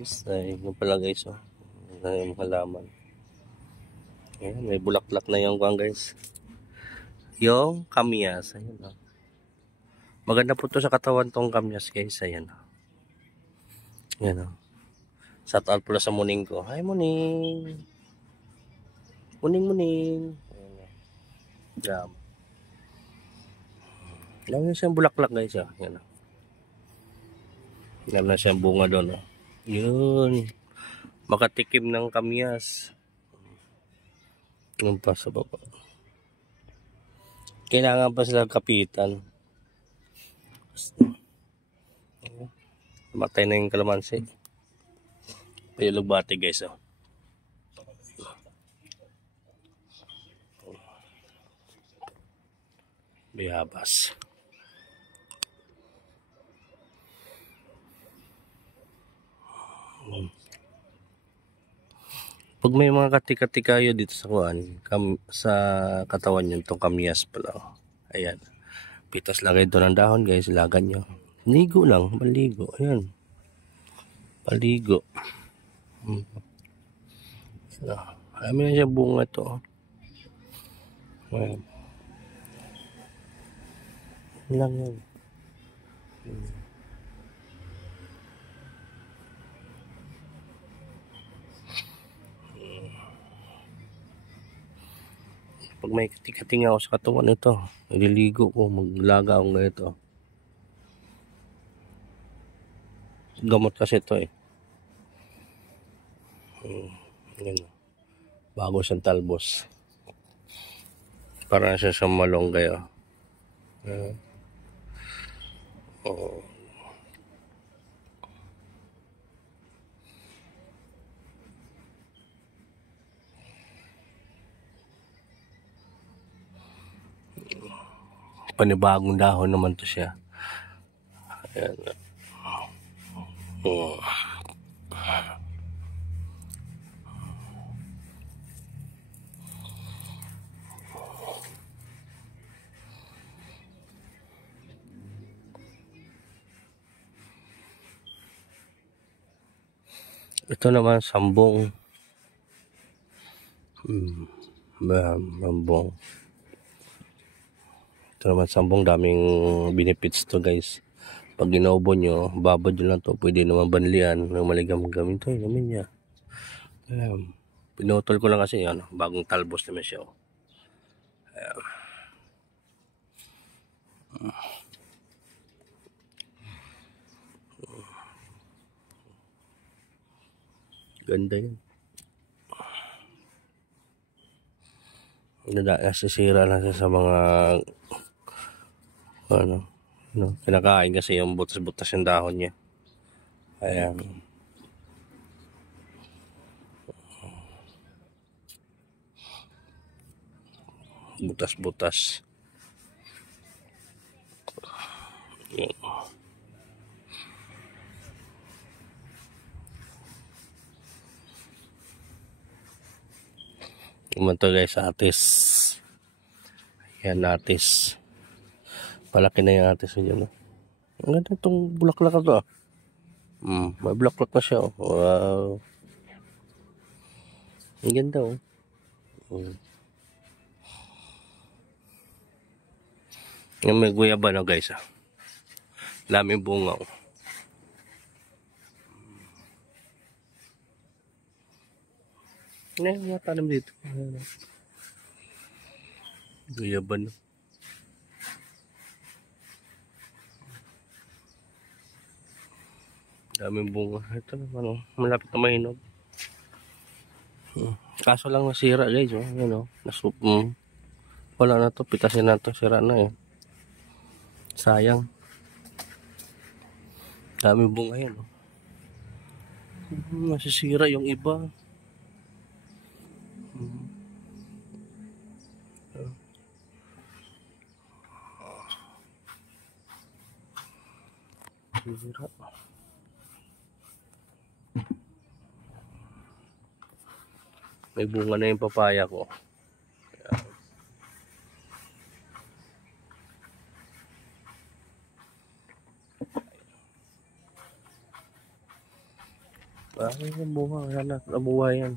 Ay, yung pala guys, oh. Yung halaman. Ayan, may bulaklak na yung kuwan guys. Yung kamyas. Ayan, oh. Maganda po to sa katawan tong kamyas guys. Ayan, oh. Ayan, oh. Shout out pula sa muning ko. Hi muning. Muning. Ayan, oh. Jam. Alam niyo siyang bulaklak guys, oh. Ayan, oh. Alam na siyang bunga doon, oh. Yun. Makatikim ng kamyas. Yung pa sa baba. Kailangan pa sila kapitan. Matay na yung kalamansi. Payulog bati guys, oh. Bayabas. Pag may mga kati-kati kayo dito sa kuan, sa katawan nyo, itong kamyas pala. Oh. Ayan. Pitas lang kayo ng dahon guys, lagan nyo. Ligo lang, maligo. Ayan. Paligo. Amin na siya bunga to. Ayan. Lang yan. Pag may kati-kati nga ako sa katawan nito, nililigo ko, maglaga akong ganito. Gamot kasi ito eh. Ayan. Bago siyang talbos. Para siya siyang malunggay. Oh. Panibagong dahon naman to siya. Ayan. Oh. Ito naman sambong. Sambong. Ito naman sambong, daming benefits to guys. Pag ginaubo nyo, babad nyo lang to. Pwede naman banlian ng maligam-gam. Ito, namin niya. Ayan. Pinutol ko lang kasi ano, bagong talbos naman siya. Ayan. Ganda yun. Nasisira lang siya sa mga kinakain kasi yung butas-butas yung dahon niya. Ayan. Butas-butas. Ayan. Naman to guys, atis. Yan, atis. Palaki na yung atis niya. Ang ganda itong bulaklak na to. May bulaklak na siya. Oh. Wow. Ang ganda oh. Yung may guyaba na guys. Daming bunga oh. Ngayon mga tanam dito. Guyaban. Daming bunga. Ito naman oh. Malapit na mahinog. Kaso lang nasira guys. Oh. Yan, oh. Wala na to. Pitasin na to. Sira na eh. Sayang. Daming bunga yan. Oh. Masisira yung iba. May bunga na yung papaya ko. Marami yung bunga. Wala na. Nabuhay yan.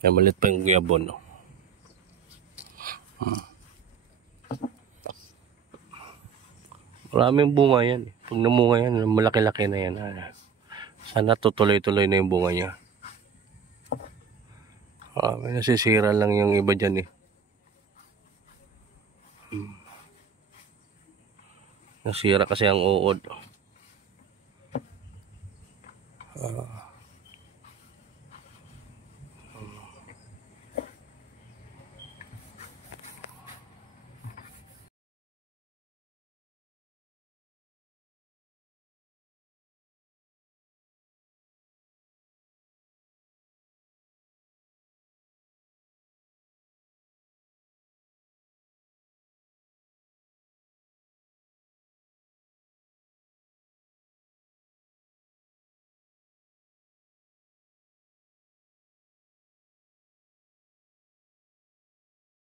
Kaya malit pa yung guyabon. No? Maraming bunga yan. Pag namunga yan, malaki-laki na yan. Sana tutuloy-tuloy na yung bunga niya. May nasisira lang yung iba dyan eh. Nasira kasi ang uod.